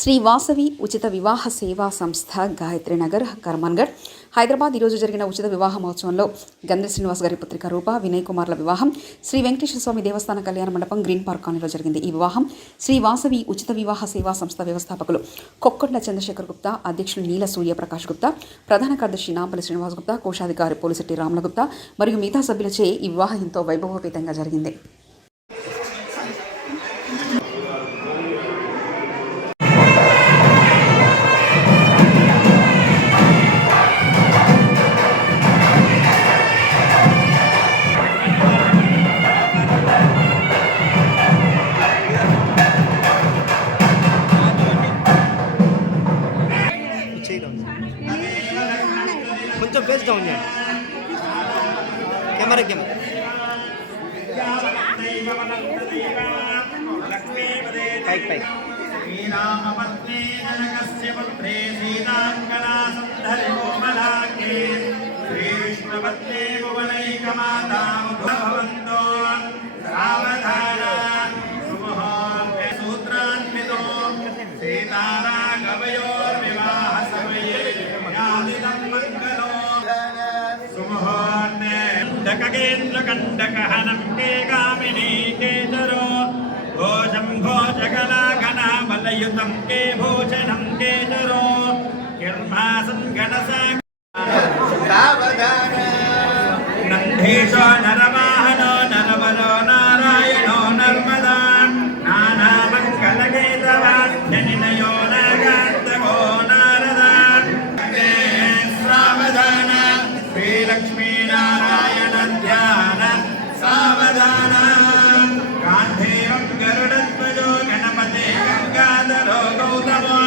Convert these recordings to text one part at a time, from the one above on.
శ్రీ వాసవి ఉచిత వివాహ సేవా సంస్థ గాయత్రీనగర్ కర్మన్గఢ్ హైదరాబాద్ ఈరోజు జరిగిన ఉచిత వివాహ మహోత్సవంలో గంధి శ్రీనివాస్ గారి పుత్రిక రూప వినయ్ కుమార్ల వివాహం శ్రీ వెంకటేశ్వర స్వామి దేవస్థాన కళ్యాణ మండపం గ్రీన్ పార్క్ కాలనీలో జరిగింది. ఈ వివాహం శ్రీ వాసవి ఉచిత వివాహ సేవా సంస్థ వ్యవస్థాపకులు కొక్కొండ చంద్రశేఖర్ గుప్తా, అధ్యక్షులు నీల సూర్యప్రకాష్ గుప్తా, ప్రధాన కార్యదర్శి నాంపల్లి శ్రీనివాస్ గుప్తా, కోశాధికారి పోలిశెట్టి రాముల గుప్తా మరియు మిగతా సభ్యులచే ఈ వివాహం ఎంతో వైభవోపేతంగా జరిగింది. కొంచెం ఫేస్ డౌన్ చేయండి. కెమెరా పైకి పైకి कंडकहनं के गामिनी केतरो घोषं घोषकलाघना बलयुतं के भोजनं केतरो किर्मासं घनसा नन्देशो नरवाहनो नरवरो नारायणो नर्मदा नानामङ्गलगीतवाद्यनिनयो नागान्तगो नारदा सावधान श्रीलक्ष्मी नारायण ध्यान सावधान गान्धेयं गरुडध्वजो गणपते गंगाधरो गौतमो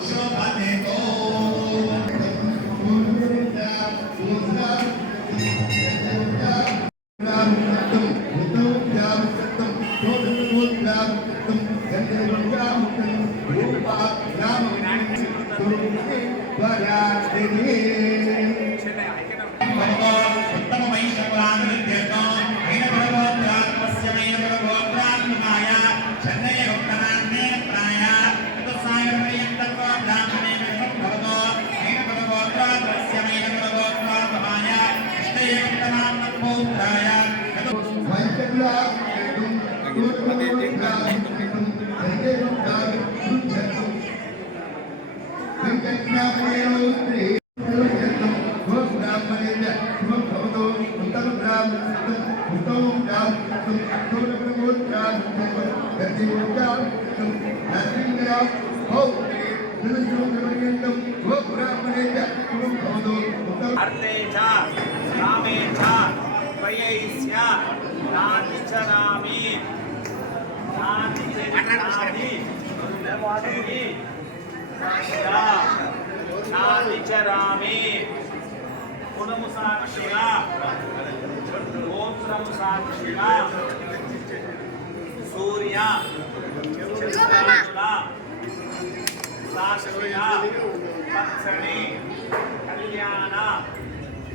So अर्थे च रामे च त्वयैस्य नातिचरामि नातिचरामि पुनमु साक्षिगा गोत्रमु साक्षिगा सूर्य चंद्रमंडला साक्षिगा पत्सणी कल्याण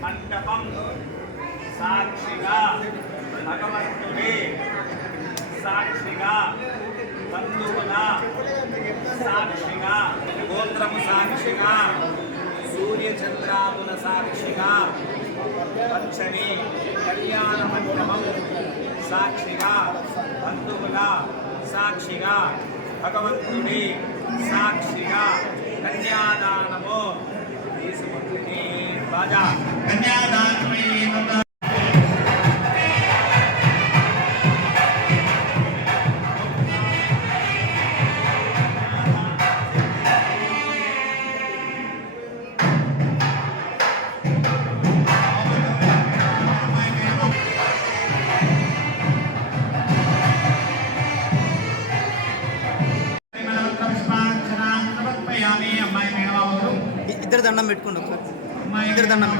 मंडपम साक्षिगा भगवंतुडे साक्षिगा बंधुవుల సాక్షిగా గోత్రము సాక్షిగా సూర్య చంద్రాదుల సాక్షిగా పచ్చని కళ్యాణ మండపం సాక్షిగా బంధువుల సాక్షిగా భగవంతుడి సాక్షిగా కన్యాదానము తీసుకుంటుంది బాజా కన్యాదానమై ఇద్దరు దండం పెట్టుకోండి ఒకసారి ఇద్దరు దండం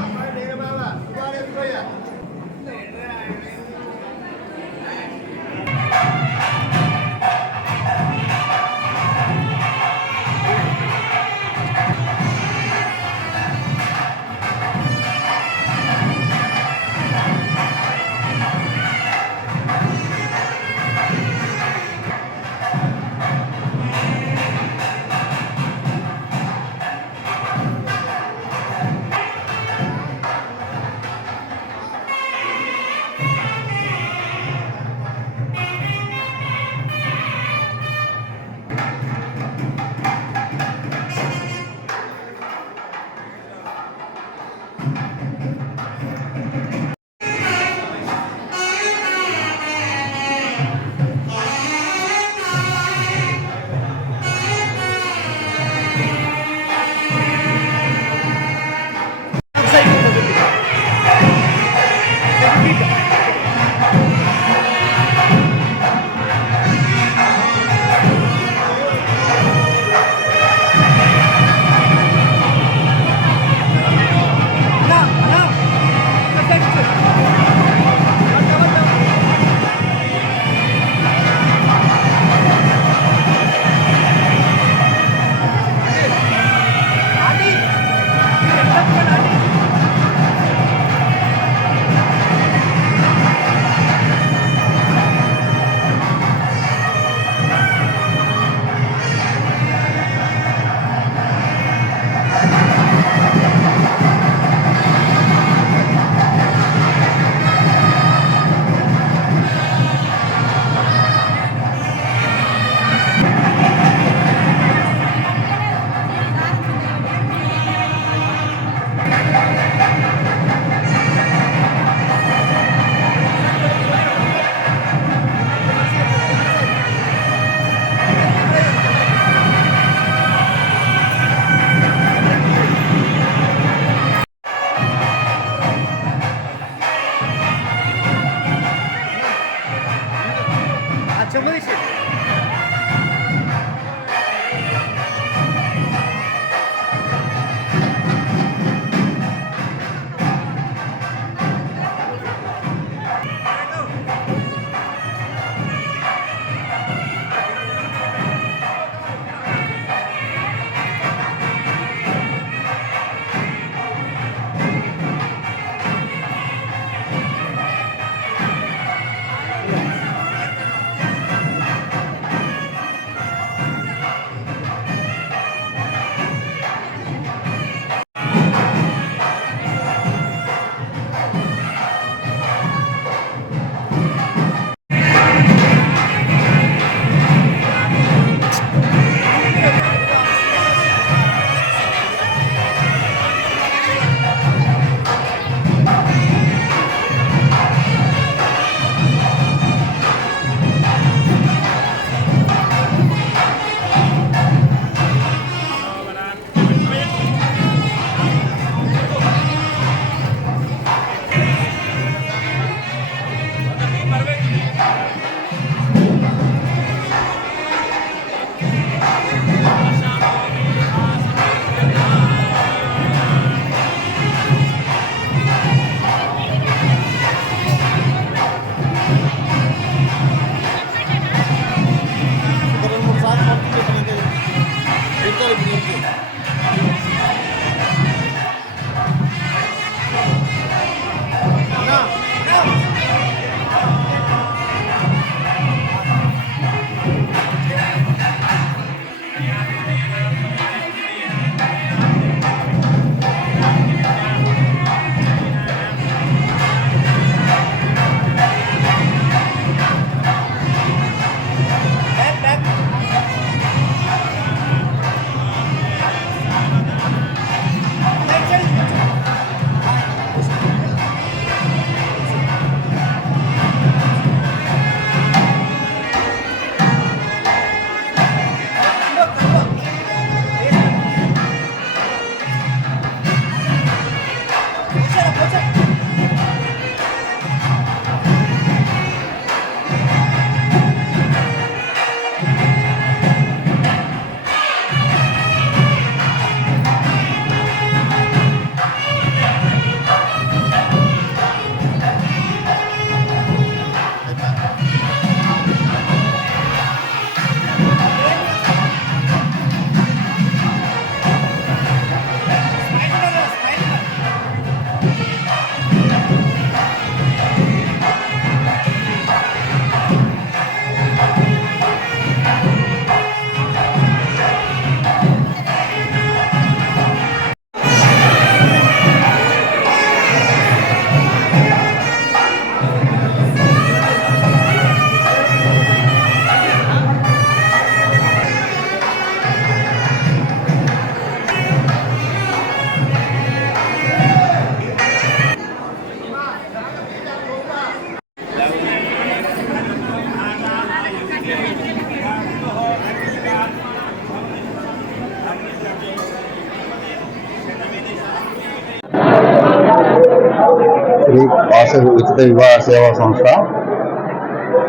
శ్రీ వాసవి ఉచిత వివాహ సేవా సంస్థ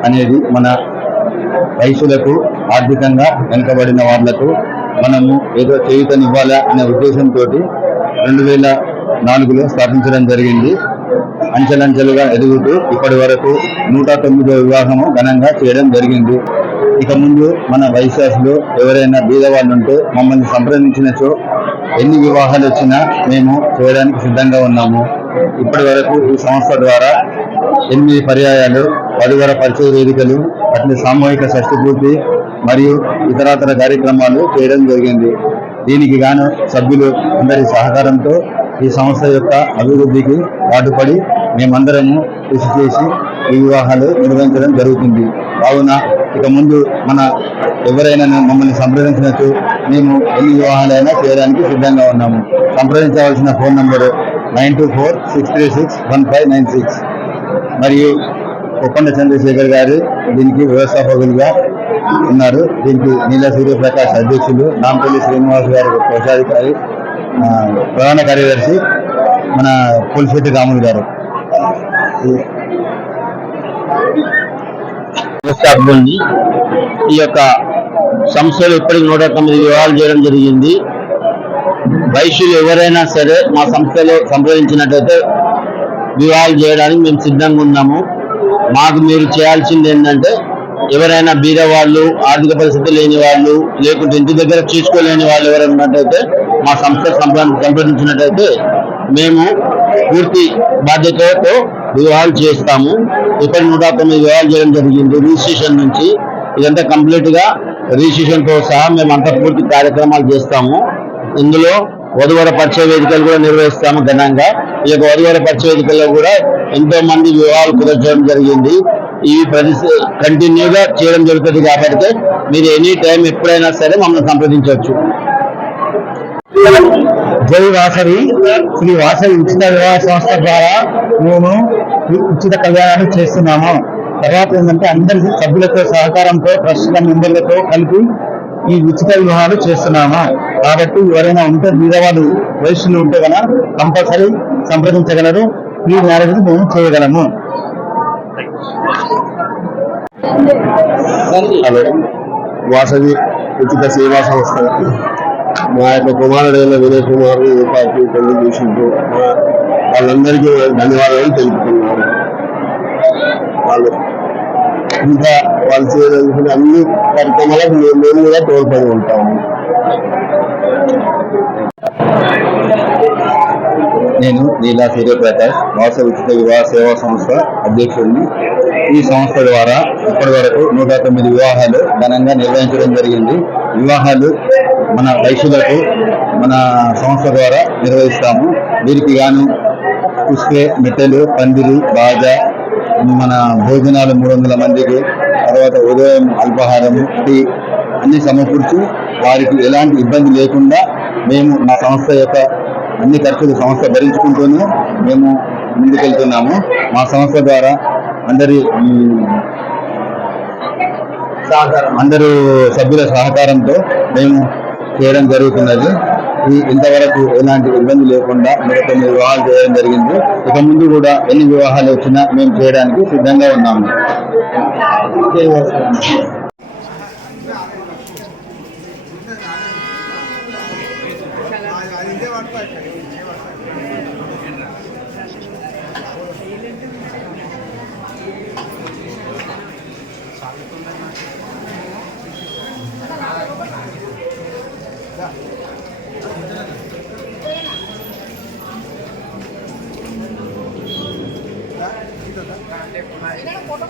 అనేది మన వయసులకు ఆర్థికంగా వెనుకబడిన వాళ్లకు మనము ఏదో చేయూతనివ్వాలా అనే ఉద్దేశంతో 2004లో స్థాపించడం జరిగింది. అంచెలంచెలుగా ఎదుగుతూ ఇప్పటి వరకు 109వ వివాహము ఘనంగా చేయడం జరిగింది. ఇక ముందు మన వైశాఖలో ఎవరైనా బీదవాళ్ళు ఉంటే మమ్మల్ని సంప్రదించినచో ఎన్ని వివాహాలు వచ్చినా మేము చేయడానికి సిద్ధంగా ఉన్నాము. ఇప్పటి వరకు ఈ సంస్థ ద్వారా 8 పర్యాయాలు వధువర పరిచయ వేదికలు, అట్లే సామూహిక షష్ఠి పూర్తి మరియు ఇతరాతర కార్యక్రమాలు చేయడం జరిగింది. దీనికి గాను సభ్యులు అందరి సహకారంతో ఈ సంస్థ యొక్క అభివృద్ధికి పాటుపడి మేమందరము కృషి చేసి ఈ వివాహాలు నిర్వహించడం జరుగుతుంది. కావున ఇక ముందు ఎవరైనా మమ్మల్ని సంప్రదించినట్టు మేము ఎన్ని వివాహాలైనా చేయడానికి సిద్ధంగా ఉన్నాము. సంప్రదించవలసిన ఫోన్ నంబరు 9246361596 మరియు కొప్పండ చంద్రశేఖర్ గారు దీనికి వ్యవస్థాపకులుగా ఉన్నారు. దీనికి నీల సూర్యప్రకాష్ అధ్యక్షులు, నాంపల్లి శ్రీనివాస్ గారు కోశాధికారి, ప్రధాన కార్యదర్శి మన పులిశెట్టి రాములు గారు. ఈ యొక్క సంస్థలు ఇప్పటికి 109 వివాహాలు చేయడం జరిగింది. వైశ్యులు ఎవరైనా సరే మా సంస్థలో సంప్రదించినట్లయితే వివాహాలు చేయడానికి మేము సిద్ధంగా ఉన్నాము. మాకు మీరు చేయాల్సింది ఏంటంటే, ఎవరైనా బీద వాళ్ళు, ఆర్థిక పరిస్థితి లేని వాళ్ళు, లేకుంటే ఇంటి దగ్గర చేసుకోలేని వాళ్ళు ఎవరైనా ఉన్నట్టయితే మా సంస్థ సంప్రదించినట్టయితే మేము పూర్తి బాధ్యతతో వివాహాలు చేస్తాము. ఇప్పటి 109 వివాహాలు చేయడం జరిగింది. రిజిస్ట్రేషన్ నుంచి ఇదంతా కంప్లీట్ గా రిజిస్ట్రేషన్ తో సహా మేము అంతా పూర్తి కార్యక్రమాలు చేస్తాము. ఇందులో వధువర పరిచయ వేదికలు కూడా నిర్వహిస్తాము ఘనంగా. ఈ యొక్క వధువర పరిచయ వేదికల్లో కూడా ఎంతో మంది వివాహాలు కుదర్చడం జరిగింది. ఇవి కంటిన్యూగా చేయడం జరుగుతుంది కాబట్టి మీరు ఎనీ టైం ఎప్పుడైనా సరే మమ్మల్ని సంప్రదించవచ్చు. జై వాసవి శ్రీ వాసవి ఉచిత వివాహ సంస్థ ద్వారా మేము ఉచిత కళ్యాణాన్ని చేస్తున్నాము. తర్వాత ఏంటంటే అందరి సభ్యులతో సహకారంతో ట్రస్ట్ మెంబర్లతో కలిపి ఈ ఉచిత వివాహాలు చేస్తున్నాము. కాబట్టి ఎవరైనా ఉంటే బీదవాళ్ళు వయస్సులు ఉంటే కనుక కంపల్సరీ సంప్రదించగలరు. ఈ మ్యారేజ్ మేము చేయగలము. హలో, వాసవి ఉచిత సేవా సంస్థ మా యొక్క కుమారుడైన వినయ్ కుమార్ పార్టీ పెళ్లి చేసింటూ వాళ్ళందరికీ ధన్యవాదాలు తెలుపుతున్నారు. వాళ్ళు ఇంకా వాళ్ళు చేయాలనుకునే అన్ని కార్యక్రమాలకు మేము కూడా తోడ్పడి ఉంటాము. నేను నీలా సూర్యప్రకాష్, వాసవి ఉచిత వివాహ సేవా సంస్థ అధ్యక్షుడిని. ఈ సంస్థ ద్వారా ఇప్పటి వరకు 109 వివాహాలు ఘనంగా నిర్వహించడం జరిగింది. వివాహాలు మన వైశ్యులకు మన సంస్థ ద్వారా నిర్వహిస్తాము. వీరికి గాను పుష్పే, మెట్టెలు, పందిరి, బాజా, మన భోజనాలు 300 మందికి, తర్వాత ఉదయం అల్పాహారము, టీ అన్ని సమకూర్చి వారికి ఎలాంటి ఇబ్బంది లేకుండా మేము మా సంస్థ యొక్క అన్ని ఖర్చులు సంస్థ భరించుకుంటూనే మేము ముందుకెళ్తున్నాము. మా సంస్థ ద్వారా అందరూ సభ్యుల సహకారంతో మేము చేయడం జరుగుతున్నది. ఇంతవరకు ఎలాంటి ఇబ్బంది లేకుండా 109 వివాహాలు చేయడం జరిగింది. ఇక ముందు కూడా ఎన్ని వివాహాలు వచ్చినా మేము చేయడానికి సిద్ధంగా ఉన్నాము. फोटो